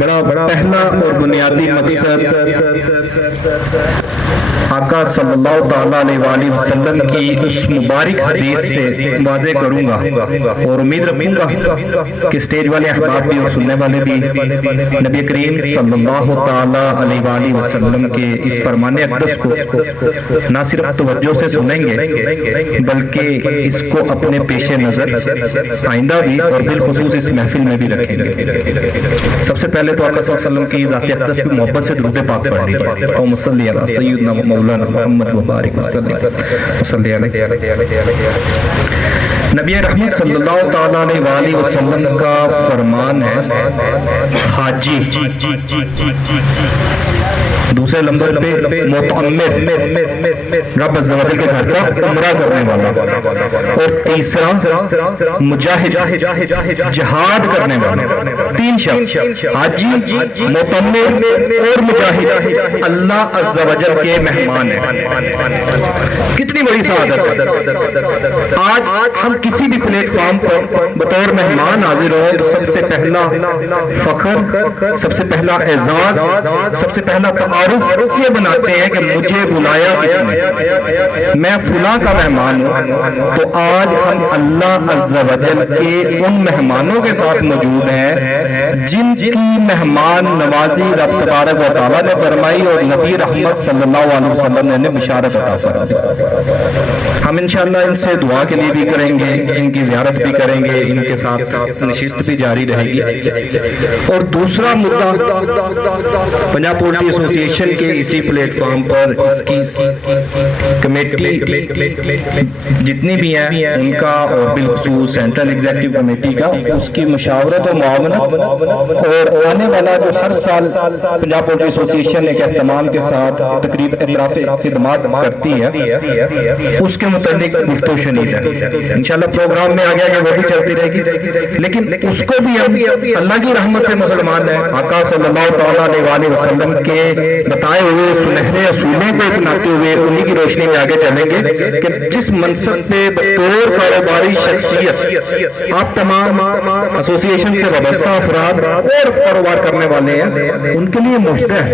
بڑا پہلا اور بنیادی مقصد آقا صلی اللہ تعالیٰ علیہ وآلہ وسلم کی اس مبارک حدیث سے واضح کروں گا اور امید رکھوں گا کہ سٹیج والے احباب بھی اور سننے والے بھی نبی کریم صلی اللہ تعالیٰ علیہ وآلہ وسلم کے اس فرمان اقدس کو نہ صرف توجہ سے سنیں گے بلکہ اس کو اپنے پیش نظر آئندہ بھی اور بالخصوص اس محفل میں بھی رکھیں گے۔ سب سے پہلے تو آقا صلی اللہ علیہ وسلم کی ذات اقدس کی محبت سے درود پاک پڑھ لیجیے۔ اللہم صلی علی سیدنا مولانا محمد مبارک وصلی علیہ۔ نبی رحمت صلی اللہ تعالیٰ علیہ وآلہ وسلم کا فرمان ہے حاجی، دوسرے نمبر پہ متعمر، رب عز و جل کے گھر کا عمرہ کرنے والا، اور تیسرا مجاہد، جہاد کرنے والا۔ تین شخص حاجی، متعمر اور مجاہد اللہ عز و جل کے مہمان ہیں۔ کتنی بڑی سعادت ہے۔ آج ہم کسی بھی پلیٹ فارم پر بطور مہمان حاضر ہوں تو سب سے پہلا فخر، سب سے پہلا اعزاز، سب سے پہلا تعارف یہ بناتے ہیں کہ مجھے بلایا کس نے، میں فلاں کا مہمان ہوں۔ تو آج ہم اللہ عز و جل کے ان مہمانوں کے ساتھ موجود ہیں جن کی مہمان نوازی رب تبارک و تعالیٰ نے فرمائی اور نبی رحمت صلی اللہ علیہ وسلم نے بشارت عطا فرمائی۔ ہم انشاءاللہ ان سے دعا کے لیے بھی کریں گے، ان کی زیارت بھی کریں گے، ان کے ساتھ نشست بھی جاری رہے گی۔ اور دوسرا مدعا پنجاب پولٹری ایسوسیشن کے اسی پلیٹ فارم پر اس کی کمیٹی جتنی بھی ہیں ان کا، اور بالخصوص سینٹرل ایگزیکٹو کمیٹی کا، اس کی مشاورت و معاونت، اور آنے والا جو ہر سال پنجاب پولٹری ایسوسیشن ایک اہتمام کے ساتھ تقریب اعتراف خدمات کرتی ہے، اس کے متعلق گفت و شنید ہے۔ انشاءاللہ پروگرام میں آگے وہ بھی چلتی رہے گی، لیکن اس کو بھی ہم اللہ کی رحمت سے مسلمان ہیں، آقا صلی اللہ تعالیٰ علیہ وآلہ وسلم کے بتائے ہوئے سنہرے اصولوں کو اپناتے ہوئے انہی کی روشنی میں آگے چلیں گے کہ جس منصب پہ بطور کاروباری شخصیت آپ تمام ایسوسیشن سے وابستہ افراد اور کاروبار کرنے والے ہیں، ان کے لیے مشتہ ہے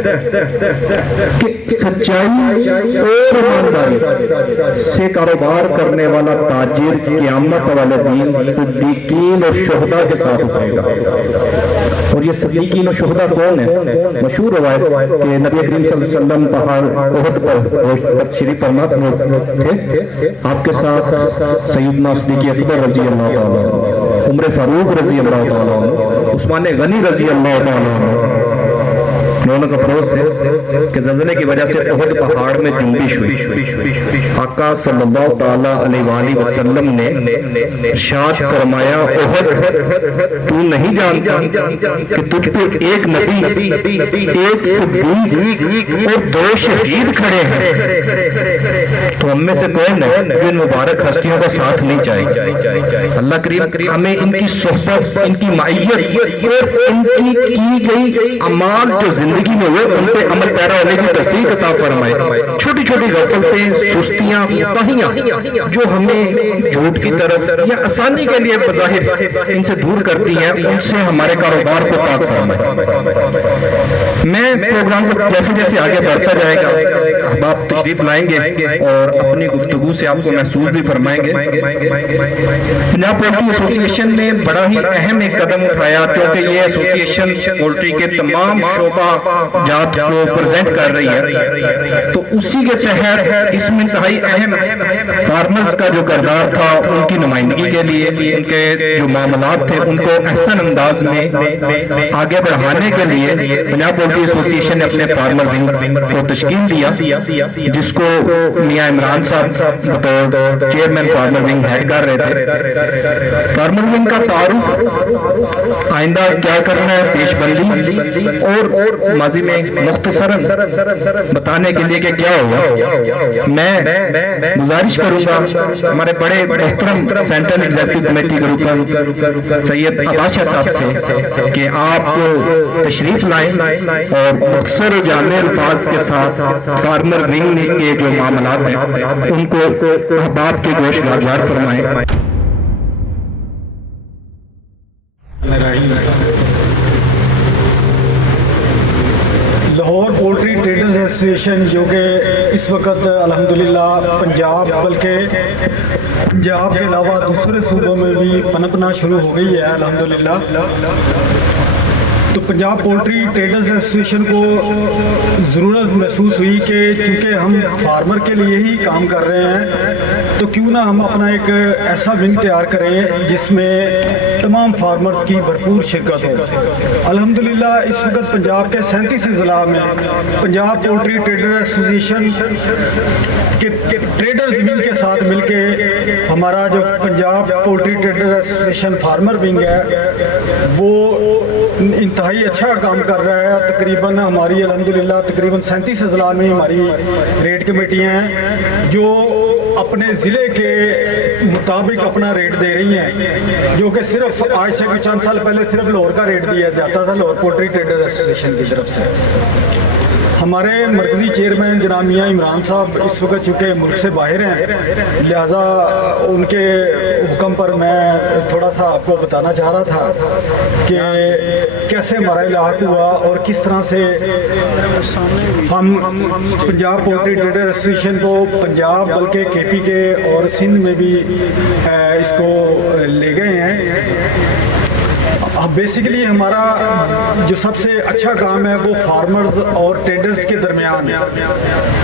کہ سچائی اور ایمانداری سے کاروبار کرنے والا تاجر قیامت والے دن صدیقین اور شہداء کے ساتھ اٹھے گا۔ اور یہ صدیقین اور شہداء کون ہیں؟ مشہور روایت کہ نبی کریم صلی اللہ علیہ وسلم پہاڑ احد پر تشریف فرما تھے، آپ کے ساتھ سیدنا صدیق اکبر رضی اللہ تعالیٰ عنہ، عمر فاروق رضی اللہ تعالیٰ عنہ، عثمان غنی رضی اللہ تعالیٰ عنہ، دونوں کا فروز تھے کہ زلزلے کی وجہ سے احد پہاڑ میں جنبش ہوئی۔ آقا صلی اللہ تعالیٰ علیہ وآلہ وسلم نے ارشاد فرمایا، احد تو نہیں جانتا کہ تجھ پہ ایک نبی، ایک صدیق اور دو شہید کھڑے ہیں، تو ہم میں سے کون ہے جو ان مبارک ہستیوں کا ساتھ نہیں چاہے؟ اللہ کریم ہمیں ان کی صحبت، ان کی معیت اور ان کی گئی اعمال جو زندگی میں ہوئے ان پہ عمل پیرا ہونے کی توفیق عطا فرمائے۔ چھوٹی چھوٹی غفلتیں، سستیاں، کوتاہیاں جو ہمیں جھوٹ کی طرف یا آسانی کے لیے بظاہر ان سے دور کرتی ہیں، ان سے ہمارے کاروبار کو پاک فرمائے۔ میں پروگرام کو جیسے جیسے آگے بڑھتا جائے گا احباب تشریف لائیں گے اور اپنی گفتگو سے آپ کو محسوس بھی فرمائیں گے۔ پنجاب پولٹری ایسوسیشن نے بڑا ہی اہم ایک قدم اٹھایا، کیونکہ یہ ایسوسیشن پولٹری کے تمام شعبہ جات کو پریزنٹ کر رہی ہے، تو اسی کے تحت اس میں انتہائی اہم فارمرز کا جو کردار تھا ان کی نمائندگی کے لیے، ان کے جو معاملات تھے ان کو احسن انداز میں آگے بڑھانے کے لیے پنجاب پولٹری ایسوسیشن نے اپنے فارمر ونگ کو تشکیل دیا، جس کو میاں عمران صاحب بطور چیئرمین فارمر ونگ ہیڈ کر رہے تھے۔ فارمر ونگ کا تعارف، آئندہ کیا کرنا ہے، پیش بندی اور ماضی میں مختصراً بتانے کے لیے کہ کیا ہوگا، میں گزارش کروں گا ہمارے بڑے محترم سینٹرل ایگزیکٹو کمیٹی کے رکن سید عباس شاہ صاحب سے کہ آپ تشریف لائیں اور مختصر جامع الفاظ کے ساتھ فارمر ونگ کے جو معاملات ہیں ان کو احباب کے گوش گزار فرمائیں۔ ایسوسیشن جو کہ اس وقت الحمدللہ پنجاب بلکہ پنجاب کے علاوہ دوسرے صوبوں میں بھی پنپنا شروع ہو گئی ہے الحمدللہ. تو پنجاب پولٹری ٹریڈرز ایسوسیشن کو ضرورت محسوس ہوئی کہ چونکہ ہم فارمر کے لیے ہی کام کر رہے ہیں تو کیوں نہ ہم اپنا ایک ایسا ونگ تیار کریں جس میں تمام فارمرز کی بھرپور شرکت ہو. الحمدللہ اس وقت پنجاب کے 37 اضلاع میں پنجاب پولٹری ٹریڈر ایسوسیشن کے ٹریڈرز ونگ کے ساتھ مل کے ہمارا جو Punjab poultry trader association farmer wing ہے وہ انتہائی اچھا کام کر رہا ہے. تقریباً ہماری الحمدللہ تقریباً 37 اضلاع میں ہماری ریٹ کمیٹیاں ہیں جو اپنے ضلع کے مطابق اپنا ریٹ دے رہی ہیں، جو کہ صرف آج سے چند سال پہلے صرف لاہور کا ریٹ دیا جاتا تھا لاہور پولٹری ٹریڈر ایسوسیشن کی طرف سے. ہمارے مرکزی چیئرمین جناب میاں عمران صاحب اس وقت چونکہ ملک سے باہر ہیں، لہٰذا ان کے حکم پر میں تھوڑا سا آپ کو بتانا چاہ رہا تھا کہ کیسے ہمارا الحاق ہوا اور کس طرح سے ہم پنجاب پولٹری ٹریڈر ایسوسیشن کو پنجاب بلکہ کے پی کے اور سندھ میں بھی اس کو لے گئے ہیں. بیسیکلی ہمارا جو سب سے اچھا کام ہے وہ فارمرز اور ٹریڈرز کے درمیان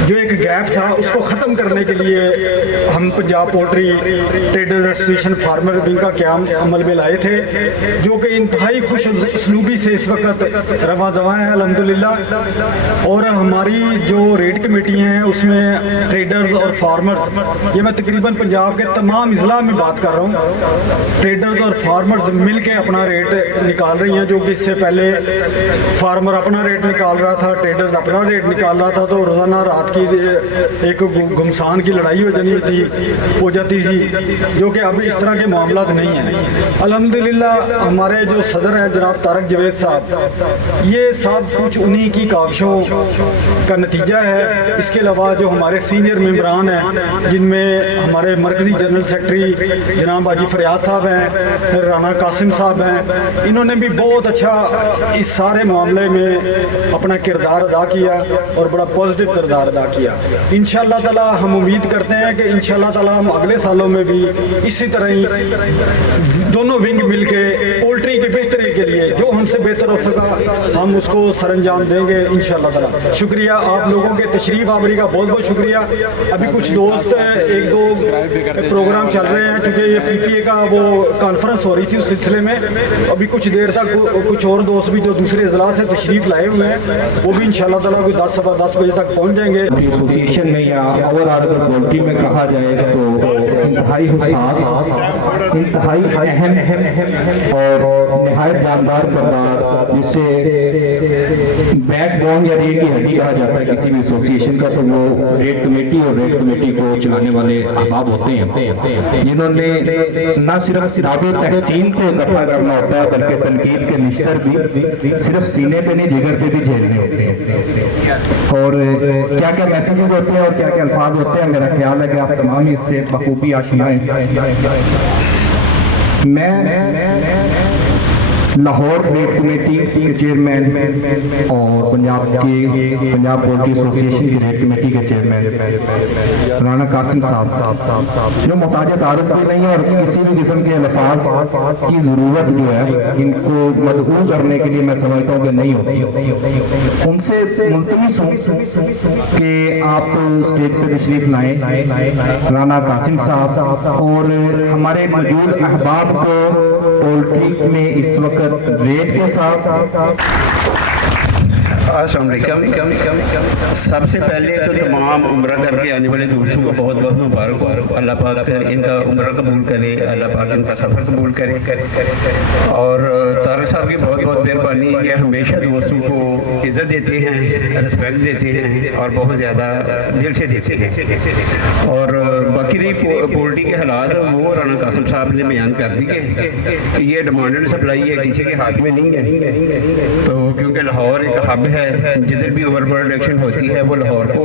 جو ایک گیپ تھا اس کو ختم کرنے کے لیے ہم Punjab poultry traders association farmer wing کا قیام عمل میں لائے تھے، جو کہ انتہائی خوش اسلوبی سے اس وقت رواں دواں ہے الحمدللہ. اور ہماری جو ریٹ کمیٹیاں ہیں اس میں ٹریڈرز اور فارمرز، یہ میں تقریباً پنجاب کے تمام اضلاع میں بات کر رہا ہوں، ٹریڈرز اور فارمرز مل کے اپنا ریٹ نکال رہی ہیں. جو کہ اس سے پہلے فارمر اپنا ریٹ نکال رہا تھا، ٹریڈرز اپنا ریٹ نکال رہا تھا، تو روزانہ رات کی ایک گھمسان کی لڑائی ہو جاتی تھی، جو کہ اب اس طرح کے معاملات نہیں ہیں. الحمدللہ ہمارے جو صدر ہیں جناب طارق جوید صاحب، یہ سب کچھ انہی کی کاوشوں کا نتیجہ ہے. اس کے علاوہ جو ہمارے سینئر ممبران ہیں جن میں ہمارے مرکزی جنرل سیکرٹری جناب حاجی فریاد صاحب ہیں، رانا قاسم صاحب ہیں، انہوں نے بھی بہت اچھا اس سارے معاملے میں اپنا کردار ادا کیا اور بڑا پازیٹیو کردار ادا کیا. انشاءاللہ تعالی ہم امید کرتے ہیں کہ انشاءاللہ تعالی ہم اگلے سالوں میں بھی اسی طرح ہی دونوں ونگ مل کے پولٹری کے بہتری کے لیے جو ہم سے بہتر ہو سکا ہم اس کو سر انجام دیں گے انشاءاللہ تعالی. شکریہ آپ لوگوں کے تشریف آوری کا بہت بہت شکریہ. ابھی کچھ دوست ایک دو پروگرام چل رہے ہیں، چونکہ یہ پی پی اے کا وہ کانفرنس ہو رہی تھی اس سلسلے میں، ابھی کچھ دیر تک کچھ اور دوست بھی جو دوسرے اضلاع سے تشریف لائے ہوئے ہیں وہ بھی انشاءاللہ تعالیٰ کوئی 10 بجے تک پہنچ جائیں گے. ایسوسیشن میں یا اوور آل پولٹری میں کہا جائے تو انتہائی حساس، انتہائی اہم اور نہایت جاندار کردار، جسے بیک بون یا ریڑھ کی ہڈی کہا جاتا ہے کسی بھی ایسوسیشن کا، تو وہ ریٹ کمیٹی اور ریٹ کمیٹی کو چلانے والے احباب ہوتے ہیں جنہوں نے نہ صرف داد و تحسین کو اکٹھا کرنا ہوتا ہے بلکہ تنقید کے نشتر بھی صرف سینے پہ نہیں جگر پہ بھی جھیلنے ہوتے ہیں. اور کیا کیا میسیجز ہوتے ہیں اور کیا کیا الفاظ ہوتے ہیں، میرا خیال ہے کہ آپ تمام اس سے بخوبی آشنا ہیں. میں لاہور ریٹ کمیٹی کے چیئرمین اور پنجاب پولٹری ایسوسیشن کی ریٹ کمیٹی کے چیئرمین رانا قاسم صاحب، جو محتاج تعارف بھی نہیں ہے اور کسی بھی قسم کے الفاظ کی ضرورت جو ہے ان کو مدعو کرنے کے لیے میں سمجھتا ہوں کہ نہیں ہوتی. ان سے ملتمس ہوں کہ آپ اسٹیج پہ تشریف لائیں، رانا قاسم صاحب اور ہمارے موجود احباب کو پولٹری میں اس وقت ریٹ کے ساتھ. السلام علیکم. سب سے پہلے تو تمام عمرہ کر کے آنے والے دوستوں کو بہت بہت مبارک ہو. اللہ پاک ان کا عمرہ قبول کرے، اللہ پاک ان کا سفر قبول کرے. اور طارق صاحب کی بہت بہت مہربانی، یہ ہمیشہ دوستوں کو عزت دیتے ہیں، رسپیکٹ دیتے ہیں اور بہت زیادہ دل سے دیتے ہیں. اور باقی رہی پولٹری کے حالات، وہ رانا قاسم صاحب نے بیان کر دی کہ یہ ڈیمانڈ اینڈ سپلائی ہے، کسی کے ہاتھ میں نہیں ہے. تو کیونکہ لاہور ایک ہب ہے، جدھر بھی اوور پروڈکشن ہوتی ہے وہ لاہور کو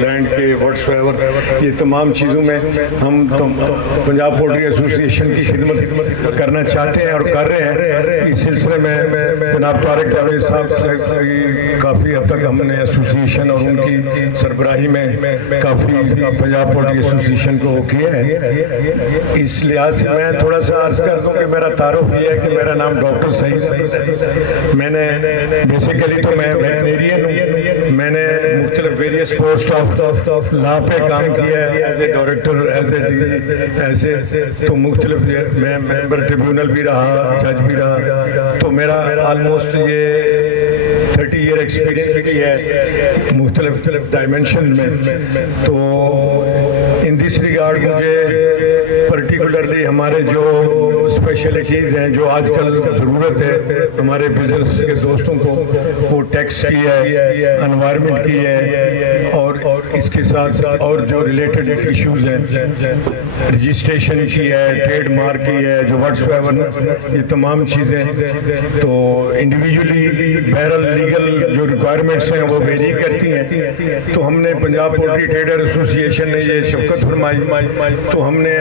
لینڈ کے واٹس ایور یہ تمام چیزوں میں ہم پنجاب پولٹری ایسوسی ایشن کی خدمت کرنا چاہتے ہیں اور کر رہے ہیں. اس سلسلے میں جناب طارق جاوید صاحب سے کافی حد تک ہم نے ایسوسی ایشن اور ان کی سربراہی میں کافی پنجاب پولٹری ایسوسی ایشن کو کیا ہے. اس لحاظ سے میں تھوڑا سا عرض کر دوں کہ میرا تعارف یہ ہے کہ میرا نام ڈاکٹر سعید ہے. میں نے بیسیکلی تو میں ویٹنیرین ہوں. میں نے مختلف ویریس پوسٹ آف لا پہ کام کیا ہے ایز اے ڈائریکٹر ایسے تو مختلف میں ممبر ٹریبیونل بھی رہا, جج بھی رہا. تو میرا آلموسٹ یہ 30 ایئر ایکسپیرینس بھی ہے مختلف ڈائمینشن میں. تو ان دس ریگارڈ مجھے پرٹیکولرلی ہمارے جو اسپیشلٹیز ہیں جو آج کل ضرورت ہے ہمارے بزنس کے دوستوں کو, وہ ٹیکس کی ہے, انوائرمنٹ کی ہے, اور اس کے ساتھ اور جو ریلیٹڈ ایشوز ہیں رجسٹریشن کی ہے, ٹریڈ مارک کی ہے, جو واٹس ایور یہ تمام چیزیں. تو انڈیویجولی بہرحال لیگل جو ریکوائرمنٹس ہیں وہ ویری کرتی ہیں. تو ہم نے پنجاب پولٹری ٹریڈر ایسوسی ایشن نے یہ شفقت فرمائی, تو ہم نے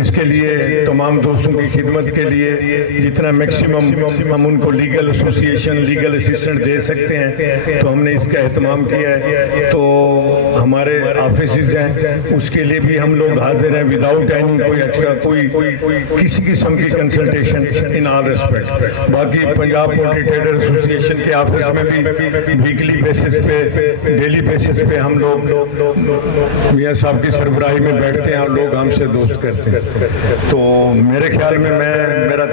اس کے لیے تمام دوستوں کی خدمت کے لیے جتنا میکسیمم ہم ان کو لیگل ایسوسیشن لیگل اسسٹنٹ دے سکتے ہیں تو ہم نے اس کا اہتمام کیا ہے. تو ہمارے آفیسز ہیں اس کے لیے بھی ہم لوگ حاضر ہیں وداؤٹ اینی کوئی ایکسٹرا کوئی کسی قسم کی کنسلٹیشن ان آل ریسپیکٹ. باقی پنجاب پولٹری ٹریڈر ایسوسی ایشن کے آفس میں بھی ویکلی بیسس پہ ڈیلی بیسس پہ ہم لوگ میاں صاحب کی سربراہی میں بیٹھتے ہیں اور لوگ ہم سے دوست کرتے ہیں. تو میرے خیال میں میرا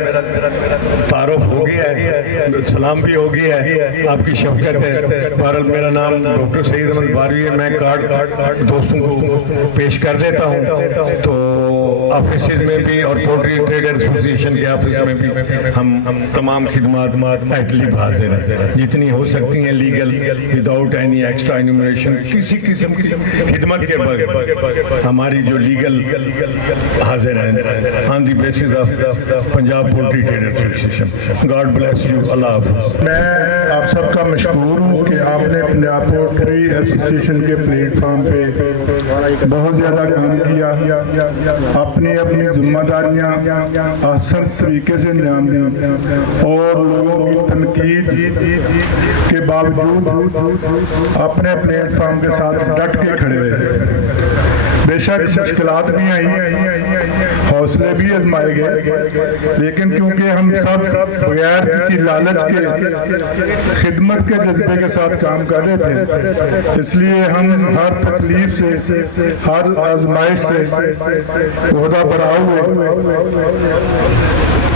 تعارف ہو گیا ہے, سلام بھی ہو گیا ہے, آپ کی شفقت ہے. بہرحال میرا نام ڈاکٹر سعید احمد باروی ہے. میں کارڈ دوستوں کو پیش کر دیتا ہوں. تو آفیسز میں بھی اور پولٹری ٹریڈر ایسوسی ایشن کے آفس میں بھی ہم تمام خدمات ایٹلی حاضر ہیں جتنی ہو سکتی ہیں legal without any extra enumeration کسی قسم کی خدمت کے بغیر ہماری جو لیگل حاضر ہیں on the basis of Punjab poultry trader association. God bless you. اللہ حافظ. میں آپ سب کا مشکور ہوں کہ آپ نے پنجاب پولٹری ایسوسی ایشن کے پلیٹ فارم پہ بہت زیادہ کام کیا, اپنی ذمہ داریاں احسن طریقے سے انجام دیں اور لوگوں کی تنقید کے باوجود اپنے پلیٹ فارم کے ساتھ ڈٹ کے کھڑے رہے. بے شک مشکلات بھی آئیں, حوصلے بھی آزمائے گئے, لیکن کیونکہ ہم سب بغیر کسی لالچ کے خدمت کے جذبے کے ساتھ کام کر رہے تھے, اس لیے ہم ہر تکلیف سے ہر آزمائش سے عہدہ برآ ہوئے.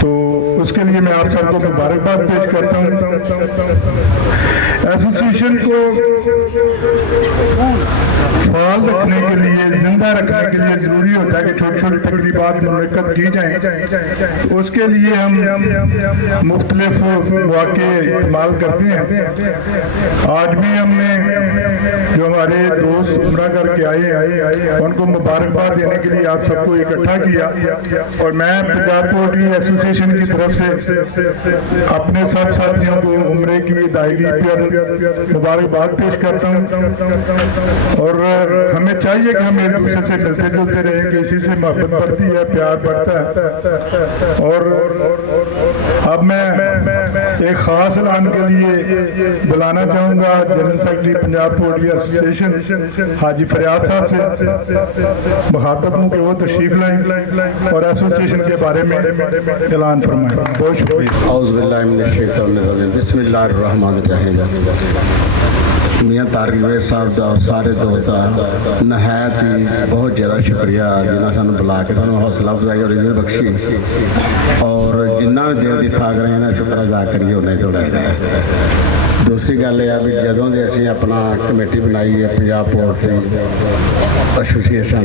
تو اس کے لیے میں آپ سب کو مبارکباد پیش کرتا ہوں. ایسوسی ایشن کو فعال رکھنے کے لیے, زندہ رکھنے کے لیے ضروری ہوتا ہے کہ چھوٹی چھوٹی تقریبات منعقد کی جائیں. اس کے لیے ہم مختلف مواقع استعمال کرتے ہیں. آج بھی ہم نے جو ہمارے دوست عمرہ کر کے آئے ان کو مبارکباد دینے کے لیے آپ سب کو اکٹھا کیا, اور میں پنجاب پولٹری ایسوسی ایشن کی طرف سے اپنے سب ساتھیوں کو عمرے کی ادائیگی پر مبارکباد پیش کرتا ہوں. اور ہمیں چاہیے کہ ہم ایک دوسرے سے ملتے جلتے رہیں, کہ اسی سے محبت بڑھتی ہے, پیار بڑھتا ہے. اور اب میں ایک خاص اعلان کے لیے بلانا چاہوں گا جنرل سیکرٹری پنجاب پولٹری ایسوسی ایشن حاجی فریاد صاحب سے. مخاطب ہوں کہ وہ تشریف لائیں اور ایسوسی ایشن کے بارے میں اعلان فرمائیں. بہت شکریہ. اعوذ باللہ من الشیطان الرجیم. بسم اللہ الرحمن الرحیم. میاں طارق جاوید صاحب دا اور سارے دوستاں نہایت ہی بہت زیادہ شکریہ جنہاں سانو بلا کے سانو حوصلہ افزائی اور عزت بخشی, اور جنہ دل دی تھاک رہے ہیں شکر ادا کریے انہیں جوڑا ہے. دوسری گل یہ بھی جدوں دے اسی اپنا کمیٹی بنائی ہے پنجاب پولٹری ایسوسی ایشن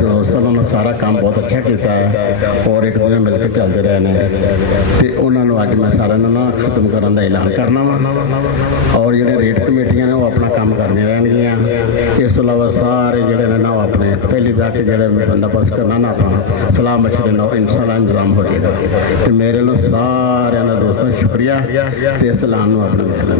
ਦੋਸਤਾਂ ਨਾਲ ਸਾਰਾ ਕੰਮ ਬਹੁਤ ਅੱਛਾ ਕੀਤਾ ਹੈ ਔਰ ਇੱਕ ਦੂਜੇ ਮਿਲ ਕੇ ਚੱਲਦੇ ਰਹੇ ਨੇ ਤੇ ਉਹਨਾਂ ਨੂੰ ਅੱਜ ਮੈਂ ਸਾਰਿਆਂ ਨੂੰ ਨਾ ਖਤਮ ਕਰਨ ਦਾ ਐਲਾਨ ਕਰਨਾ ਵਾ ਔਰ ਜਿਹੜੇ ਰੇਟ ਕਮੇਟੀਆਂ ਨੇ ਉਹ ਆਪਣਾ ਕੰਮ ਕਰਦੀਆਂ ਰਹਿਣਗੀਆਂ ਇਸ ਤੋਂ ਇਲਾਵਾ ਸਾਰੇ ਜਿਹੜੇ ਨੇ ਨਾ ਉਹ ਆਪਣੇ ਪਹਿਲੀ ਤੱਕ ਜਿਹੜੇ ਬੰਦੋਬਸਤ ਕਰਨਾ ਨਾ ਆਪਾਂ ਸਲਾਹ ਮਸ਼ਵਰੇ ਨਾਲ ਇਨਸ਼ਾਅੱਲਾ ਇੰਤਜ਼ਾਮ ਹੋ ਜਾਏਗਾ ਤੇ ਮੇਰੇ ਵੱਲੋਂ ਸਾਰਿਆਂ ਦਾ ਦੋਸਤਾਂ ਸ਼ੁਕਰੀਆ ਤੇ ਇਸ ਐਲਾਨ ਨੂੰ ਆਪਣੀ